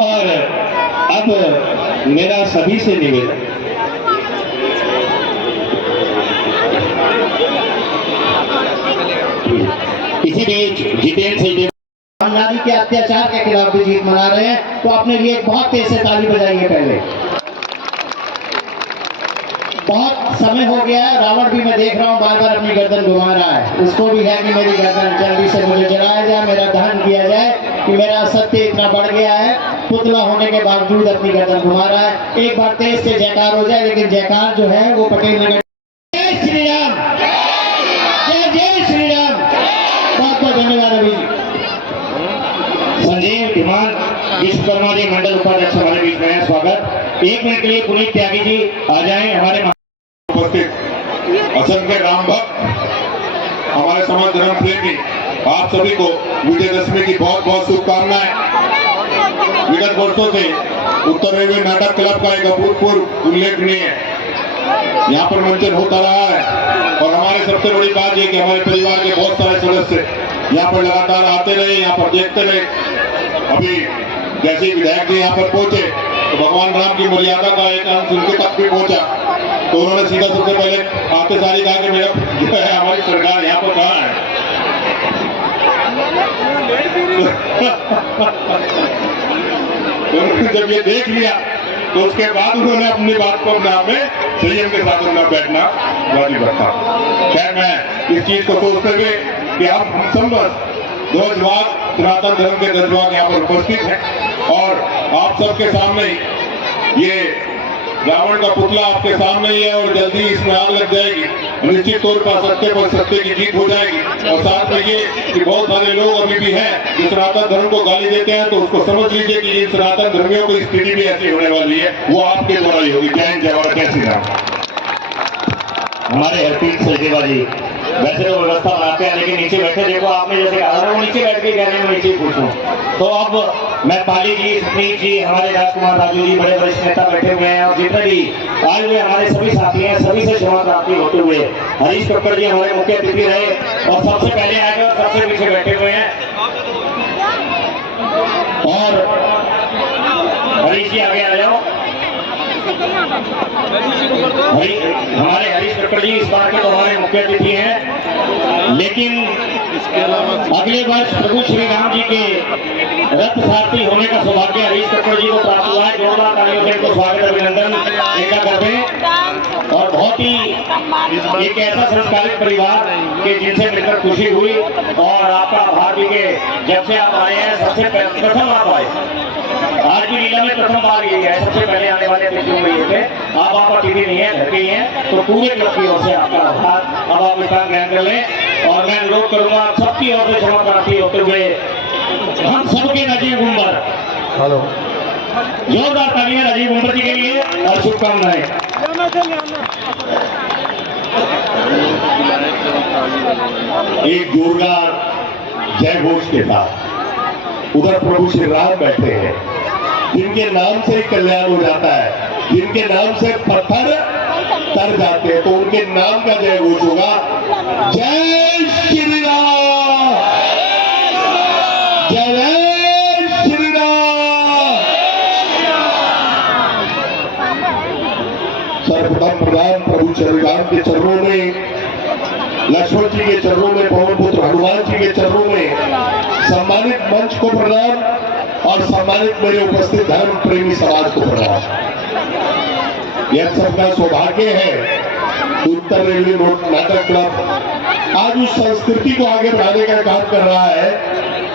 और अब मेरा सभी से निवेदन, इसी बीच जितेंद्र सिंह नारी के अत्याचार के खिलाफ भी जीत मना रहे हैं, तो अपने लिए एक बहुत तेज से ताली बजाइए। पहले बहुत समय हो गया है, रावण भी मैं देख रहा हूँ बार बार अपनी गर्दन घुमा रहा है, उसको भी है कि मेरी गर्दन जल्दी से मुझे जलाया जाए, मेरा दहन किया जाए, कि मेरा सत्य इतना बढ़ गया है, पुतला होने के बावजूद अपनी गर्दन घुमा रहा है। एक बार तेज से जयकार हो जाए, लेकिन जयकार जो है वो पटेल नगर। जय श्री राम, जय जय श्री राम। बहुत बहुत धन्यवाद। अभी संजीव धीमान विश्वकर्मा जी मंडल उपाध्यक्ष हमारे बीच में है, स्वागत। 1 मिनट के लिए पुनीत त्यागी जी आ जाएं। हमारे उपस्थित असंख्य राम भक्त, हमारे समाज धर्म प्रेमी, आप सभी को विजयदशमी की बहुत बहुत शुभकामनाएं। विगत वर्षों से उत्तर रेलवे नाटक क्लब का एक अभूतपूर्व उल्लेखनीय यहाँ पर मंचन होता रहा है, और हमारे सबसे बड़ी बात यह कि हमारे परिवार के बहुत सारे सदस्य यहाँ पर लगातार आते रहे, यहाँ पर देखते रहे। अभी जैसे विधायक जी यहाँ पर पहुंचे तो भगवान राम की मर्यादा का एक अंश उनके तक भी पहुंचा, तो उन्होंने सीधा सबसे पहले आते सारी कहा कि मेरा जो है हमारी सरकार यहाँ पर कहाँ है। तो जब ये देख लिया तो उसके बाद उन्होंने अपनी बात को अपने आप में संयम के साथ उनका बैठना वाजिब रखा। खैर, मैं इस चीज को सोचते हुए कि हम सब ध्वजवाद सनातन धर्म के ध्वजवाद यहाँ पर उपस्थित हैं, और आप सबके सामने ये रावण का पुतला आपके सामने ही है, और जल्दी इसमें आग लग जाएगी। निश्चित तौर पर सत्य की जीत हो जाएगी। और साथ में ये कि बहुत सारे लोग अभी भी हैं जो सनातन धर्म को गाली देते हैं, तो उसको समझ लीजिए कि इन सनातन धर्मियों की स्थिति भी ऐसी होने वाली है, वो आपके द्वारा ही होगी। जय हिंद, जय भारत, जय श्री राम। हमारे हरप्रीत सचदेवा जी वैसे तो व्यवस्था बनाते हैं, लेकिन नीचे बैठे, देखो आपने जैसे कहा था वो नीचे बैठ के कहने में नीचे पूछूं, तो अब मैं पाली जी, सुनील जी, हमारे राजकुमार राजू जी, बड़े वरिष्ठ नेता बैठे हुए हैं, और जितने भी आए हुए हमारे सभी साथी हैं, सभी से क्षमा प्राप्ति होते हुए हरीश कक्कड़ जी हमारे मुख्य अतिथि रहे और सबसे पहले आए और सबसे पीछे बैठे हुए हैं। और हरीश जी आगे आ जाओ। हमारे हरीश कक्कड़ जी इस बार के तो हमारे मुख्य अतिथि हैं, लेकिन अगले वर्ष प्रभु श्री राम जी के रथ सारथी होने का सौभाग्य हरीश कक्कड़ जी को प्राप्त हुआ है। जोरदार तालियों से इनको स्वागत अभिनंदन इनका करते हैं। और बहुत ही एक ऐसा संस्कारित परिवार के जिनसे मिलकर खुशी हुई, और आपका आभार भी के जब से आप आए हैं, सबसे प्रथम आप आए, आज की लीला में प्रथम बार यही है, सबसे पहले आने वाले अतिथियों में ये थे। आप अतिथि नहीं है, घर के ही हैं, तो पूरे क्लब की ओर से आपका आभार। अब आप स्थान ग्रहण कर लें, और मैं अनुरोध करूंगा आप सबकी ओर से क्षमा प्रार्थी होते हुए हम सबके राजीव गुंबर, हेलो, जोरदार तालियां राजीव गुंबर जी के लिए और शुभकामनाएं। एक जोरदार जय घोष के साथ उधर प्रभु श्री राम बैठे हैं, जिनके नाम से कल्याण हो जाता है, जिनके नाम से पत्थर तर जाते हैं, तो उनके नाम का जय घोष होगा, जय श्री राम, जय जय श्री राम। सर्वप्रथम प्रधान प्रभु श्री राम के चरणों में, लक्ष्मण जी के चरणों में, पवन पुत्र हनुमान जी के चरणों में, सम्मानित मंच को प्रणाम, और सम्मानित मेरे उपस्थित धर्म प्रेमी समाज को प्रणाम। यह सबका सौभाग्य है उत्तर रेलवे नाटक क्लब आज उस संस्कृति को आगे बढ़ाने का काम कर रहा है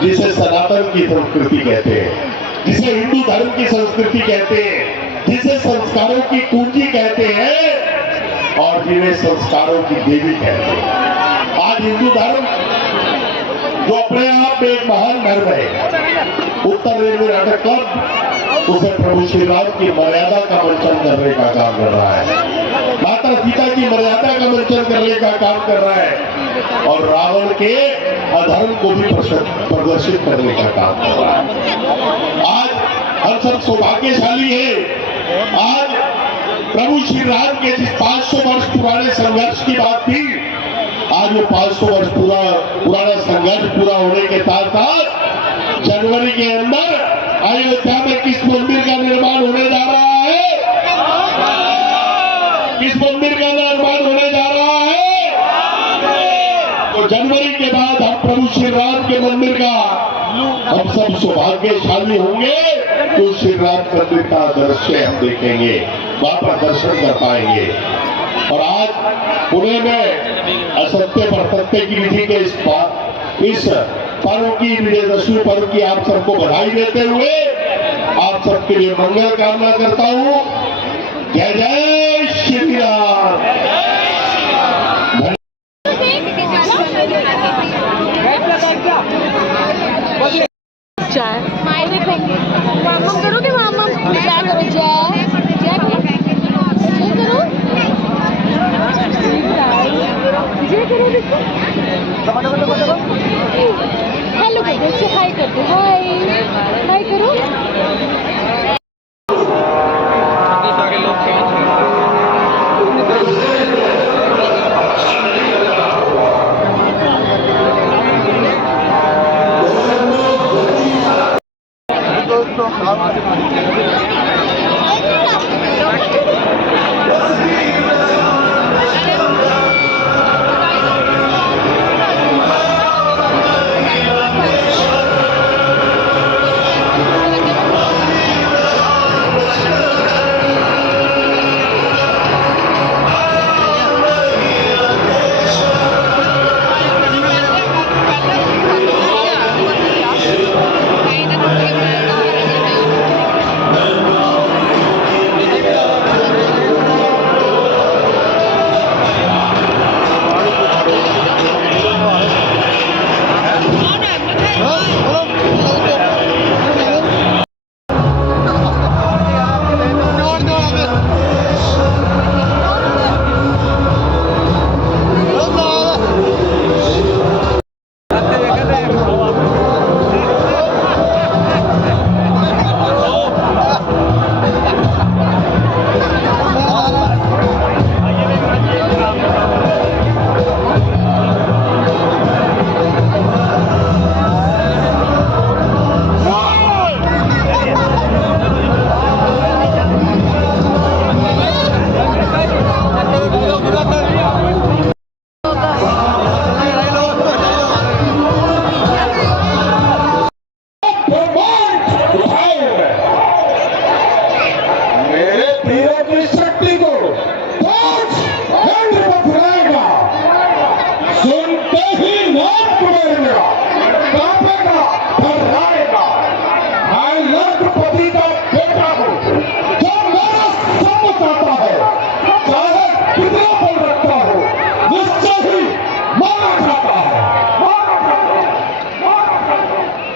जिसे सनातन की संस्कृति कहते हैं, जिसे हिंदू धर्म की संस्कृति कहते हैं, जिसे संस्कारों की कुंजी कहते हैं, और जिन्हें संस्कारों की देवी कहते हैं। आज हिंदू धर्म जो अपने आप में एक महान धर्म है, उत्तर रेलवे नाटक क्लब उसे प्रभु श्री राम की मर्यादा का मंचन करने का काम कर रहा है, माता सीता की मर्यादा का मंचन करने का काम कर रहा है, और रावण के अधर्म को भी प्रदर्शित करने का काम कर रहा है। आज हम सब सौभाग्यशाली हैं, आज प्रभु श्री राम के जिस 500 वर्ष पुराने संघर्ष की बात थी, आज वो 500 वर्ष पुराना संघर्ष पूरा होने के साथ साथ जनवरी के अंदर अयोध्या में किस मंदिर का निर्माण होने जा रहा है? किस मंदिर का निर्माण होने जा रहा है? तो जनवरी के बाद हम प्रभु श्री राम के मंदिर का हम सब सौभाग्यशाली होंगे तो श्री राम मंदिर का दृश्य हम देखेंगे, वहां पर दर्शन कर पाएंगे। और आज पुणे में असत्य पर सत्य की विधि के इस पर्व की, विजयदशमी पर्व की आप सबको बधाई देते हुए आप सबके लिए मंगल कामना करता हूँ। जय जय श्री राम। मामा करोगे? मामा क्या करो? जय जय करो, जय करो, जय करो। देखो हेलो कर दो, अच्छे हाय कर दो, हाय हाय करो।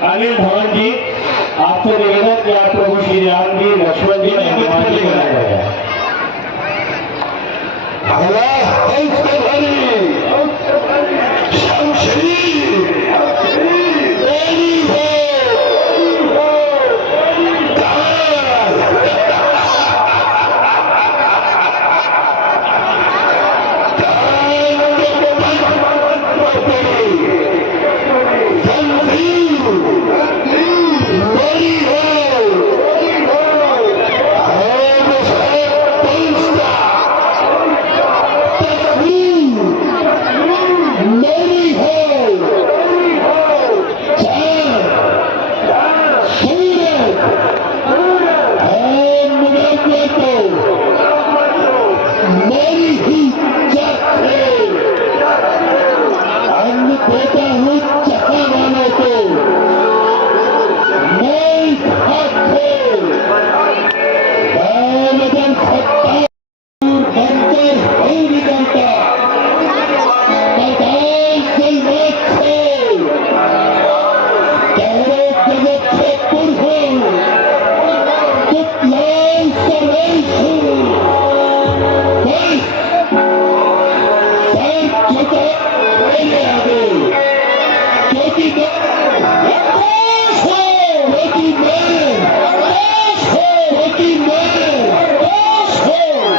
अनिल धवन जी, आपसे निवेदन कि आप प्रभु श्री राम जी, लक्ष्मण जी और हनुमान जी बनाए गए हैं।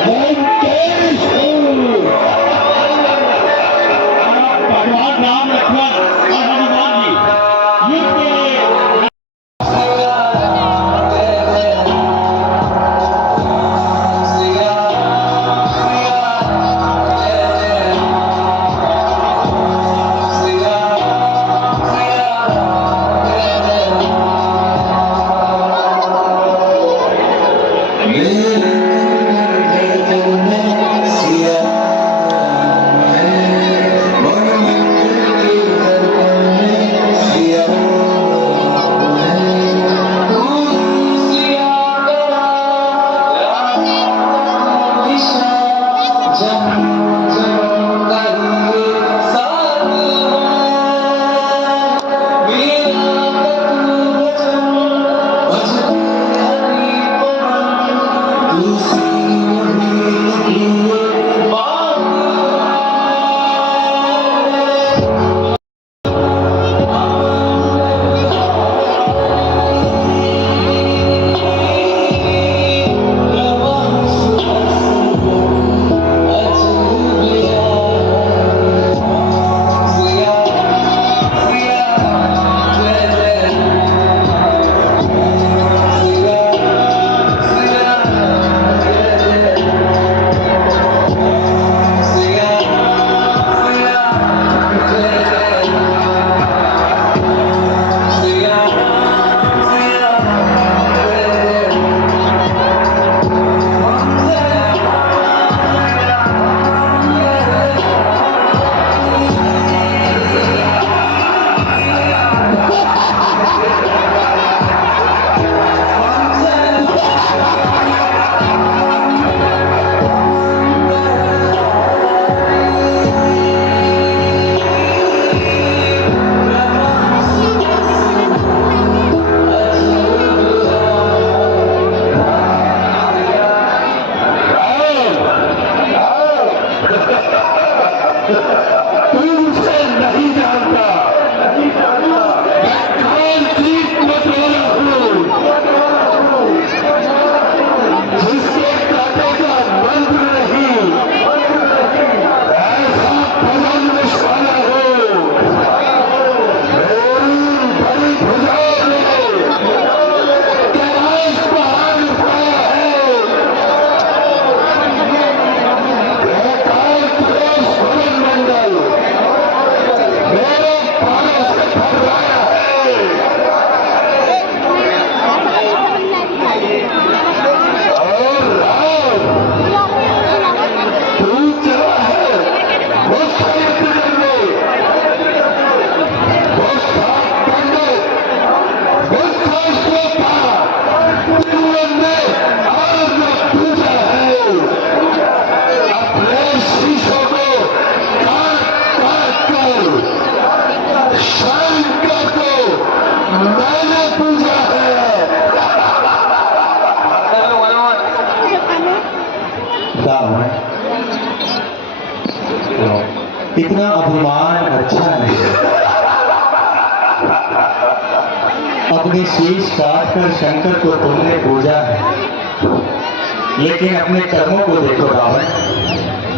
हो भगवान राम लक्ष्मण और हनुमान जी युद्ध के लिए इतना अभिमान अच्छा नहीं। अपनी शीश काट कर शंकर को तुमने पूजा है, लेकिन अपने कर्मों को देखो रावण,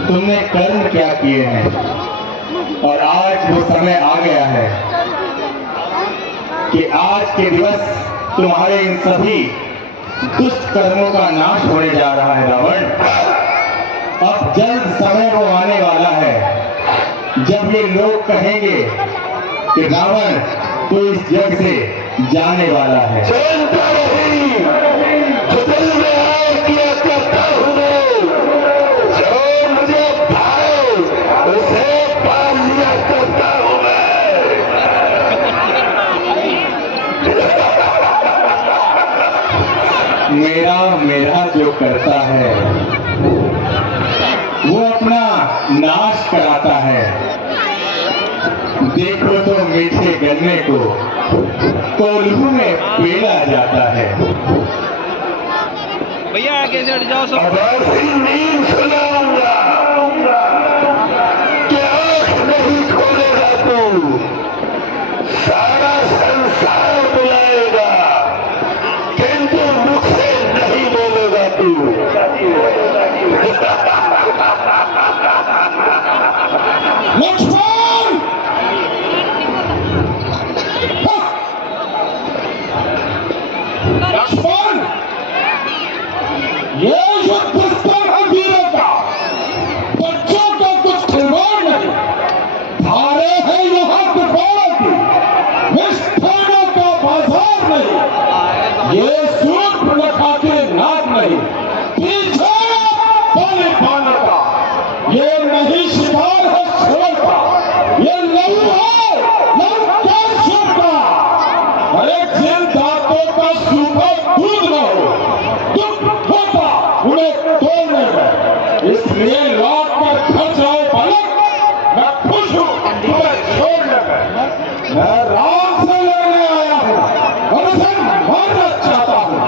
तुमने कर्म क्या किए हैं। और आज वो समय आ गया है कि आज के दिवस तुम्हारे इन सभी दुष्ट कर्मों का नाश होने जा रहा है रावण। अब जल्द समय वो आने वाला है जब ये लोग कहेंगे कि रावण तो इस जग से जाने वाला है। जो मुझे भाए उसे पाल लिया करता हूँ मेरा मेरा जो करता है वो अपना नाश कराता है। देखो तो मीठे गन्ने को कोल्हू में पेला जाता है। भैया आगे चढ़ जाओ सब। अब ऐसी नींद सुनाऊंगा कि आंख नहीं खोलेगा तू, सारा संसार बुलाएगा किंतु मुख से नहीं बोलेगा तू। लक्ष्मण लक्ष्मण, ये युद्ध स्थल है वीरों का, बच्चों का कुछ खिलवाड़ नहीं। धारे है यहाँ दीवारों की, मिष्ठानों का बाजार नहीं। ये सूर्पनखा के नाक नहीं, पीछे बलि बानर का। ये नहीं शिकार है शेर का, ये लहू है लंकेश्वर का। अरे जिन दांतों का सूखा दूध न हो, दुख होता उन्हें तोड़ने में। इसलिए लौट कर घर जाओ बालक, मैं खुश हूँ तुम्हें छोड़ने में। मैं राम से लड़ने आया हूँ और उसे मारना चाहता हूँ।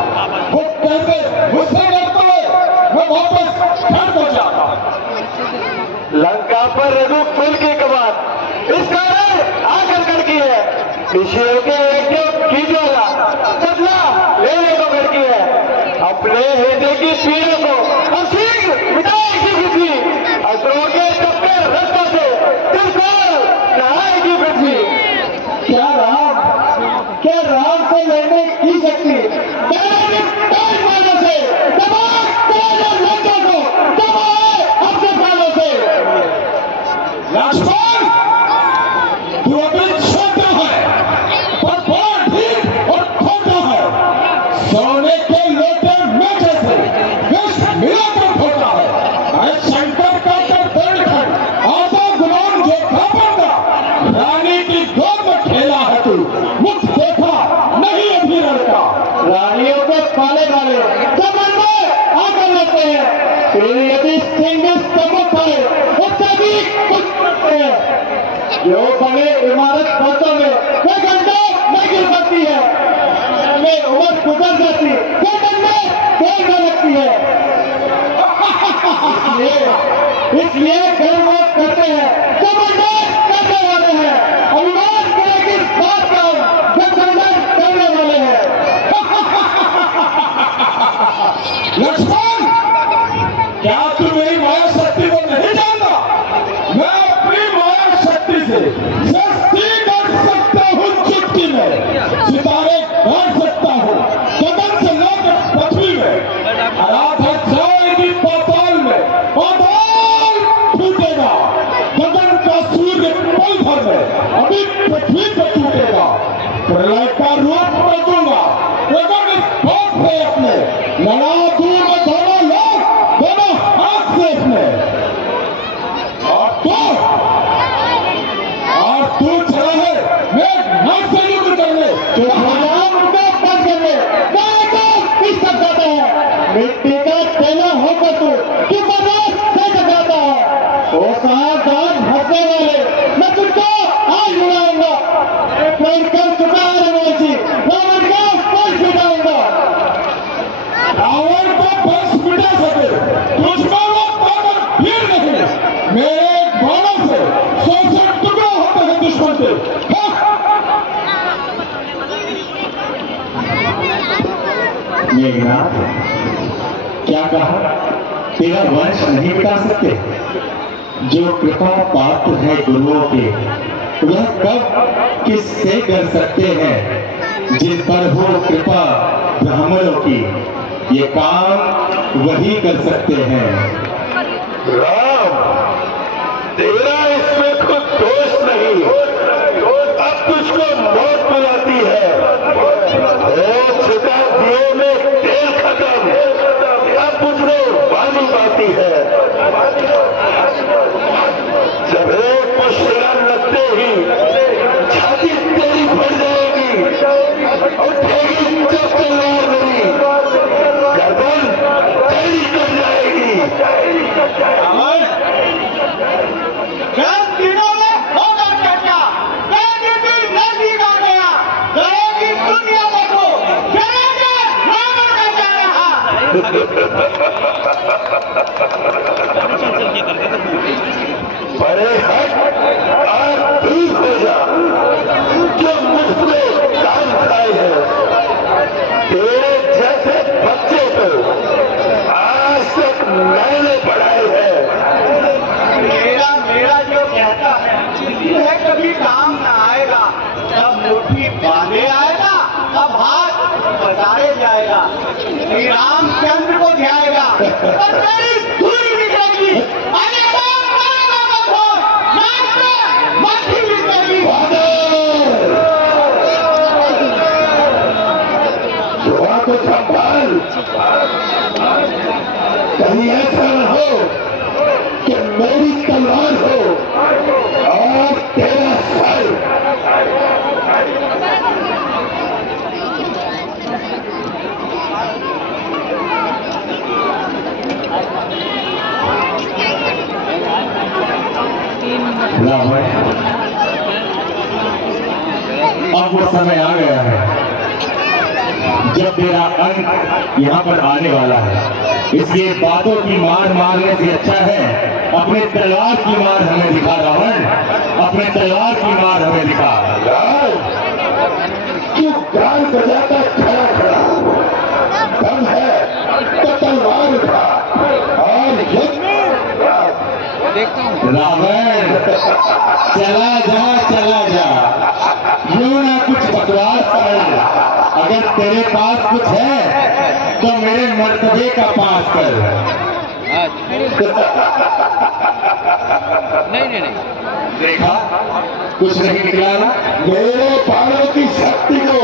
वो कहते मुझसे डरता है, मैं वापस घर को जाता हूँ। लंका पर रघुकुल की कबात इस कारण आकर कर की है। ऋषियों के यज्ञ की ज्वाला बदला लेने को कर की है। अपने हृदय की पीड़ा को असीम मिटाएगी पृथ्वी, असुरों के तपते रस्तों से तिरपाल नहाएगी पृथ्वी। क्या राम से लड़ने की शक्ति से अपने प्राणों से। लक्ष्मण, तू अभी छोटा है पर बड़ा ढीठ और खोटा है। सोने के लोटे में जैसे विष मिलाकर खोटा है। शंकर का दंडखंड आधा गुलाम जो बंदा रानी की गोद में खेला है तू, मुख देखा नहीं अभी लड़का। रानियों के पाले वाले जबरन में आकर लगते हैं, तेरी यदि सिंह चमक है उससे भी कुछ करते हैं। जो बने इमारत पहुंचों में वे घंटे नहीं गिर सकती है, में उम्र गुजर जाती वे घंटे देर न लगती है। इसलिए गर्व करते हैं, जबरदस्त करने वाले हैं, अभिमान करेगी इस बात का गठबंधन करने वाले हैं। लक्ष्मण, क्या तू मेरी माया शक्ति को नहीं जानता? मैं अपनी माया शक्ति से सृष्टि कर सकता हूँ चुटकी में, सितारे काट सकता हूँ गगन से लेकर पृथ्वी में। आराधना जाएगी पाताल में, पाताल टूटेगा, गगन का सूर्य पल भर में अभी पृथ्वी पर टूटेगा। प्रलय का रूप कर दूंगा, गगन इस बात से अपने लड़ा दूर में दोनों लोग दोनों हाथ से अपने। और तू चला है मैं नाक से युद्ध करने, जो भगवान को पद करने इस तक जाता है। मिट्टी का तेला होकर तू किस से टकराता है। ओ सावधान हंसने वाले, मैं तुझको आज उड़ाऊंगा। प्रेम कर चुका है रघुवंशी, रावण का बस मिटाऊंगा। रावण को बस मिटा सके तुझमें वो ताकत फिर नहीं। मेरे बाणों से 100 टुकड़ा होते हैं दुश्मन के। मेघनाथ, क्या कहा? तेरा वंश नहीं मिटा सकते। जो कृपा पात्र है गुरुओं के, वह कब किससे कर सकते हैं? जिन पर हो कृपा ब्राह्मणों की, ये काम वही कर सकते हैं। राम, तेरा इसमें कुछ दोष नहीं, अब तुझको मौत बुलाती है। दिए में तेल खत्म, अब तुझको बानी पाती है। जब एक मुश्किल लगते ही छाती तेरी बढ़ जाएगी, उठेगी जब तलवार मेरी, गर्दन तेरी कट जाएगी। बड़े हट और दूर हो जा, जो मुझसे काम खाए हैं। तेरे जैसे बच्चे को आज तक मैंने पढ़ाए हैं। मेरा जो कहता है और तेरी धूल निकलेगी। अरे मक्खी निकलेगी। जुआ को संभाल, कहीं ऐसा न हो कि मेरी तलवार हो और तेरा सर। अब वो समय आ गया है जब तेरा अंत यहाँ पर आने वाला है। इसलिए बातों की मार मारने से अच्छा है अपने तलवार की मार हमें दिखा रावण, अपने तलवार की मार हमें दिखा। क्यों गाल बजाता खड़ा खड़ा, दम है तो तलवार उठा और रावण चला जा, यूं ना कुछ बकवास कर। अगर तेरे पास कुछ है तो मेरे मर्तबे का पास कर। नहीं देखा कुछ नहीं निकला ना। मेरे बालों की शक्ति को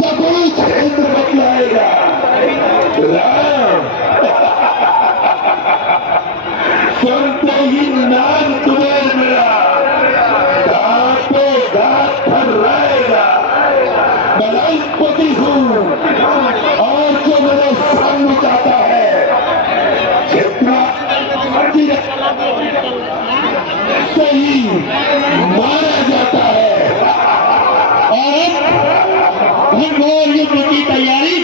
जबूल क्षेत्र बतलाएगा राम। सुनते ही नाम तुम्हें मिला, दांतो दांत थर्राएगा। बलस्पति हूँ और जो मेरे संग जाता है जितना मर्जी सही मारा जाता है। और घोर युद्ध की तैयारी।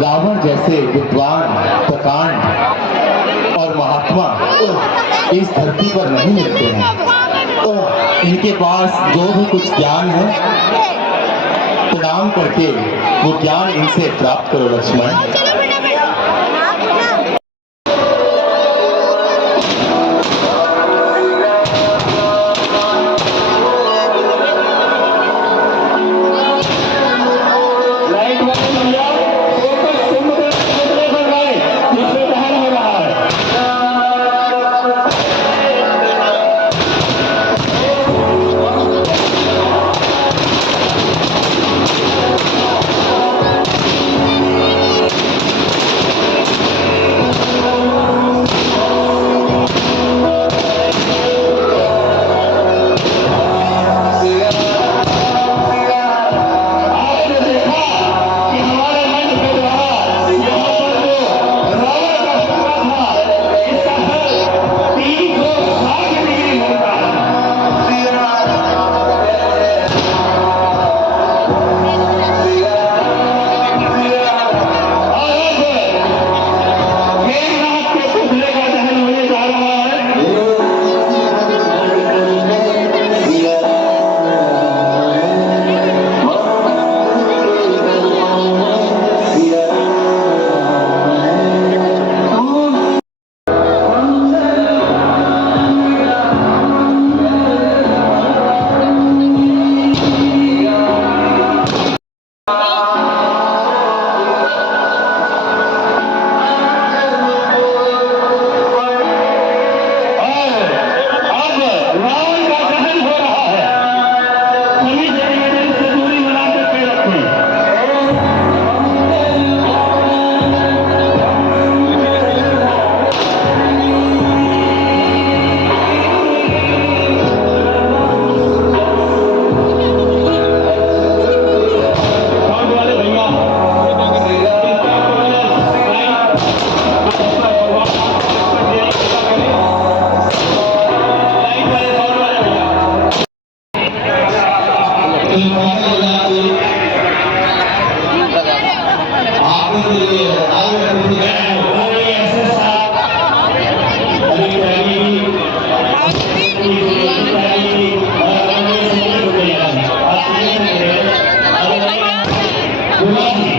रावण जैसे विद्वान, प्रकांड और महात्मा इस धरती पर नहीं मिलते हैं। इनके पास जो भी कुछ ज्ञान है, प्रणाम करके वो ज्ञान इनसे प्राप्त करो लक्ष्मण। Thank you.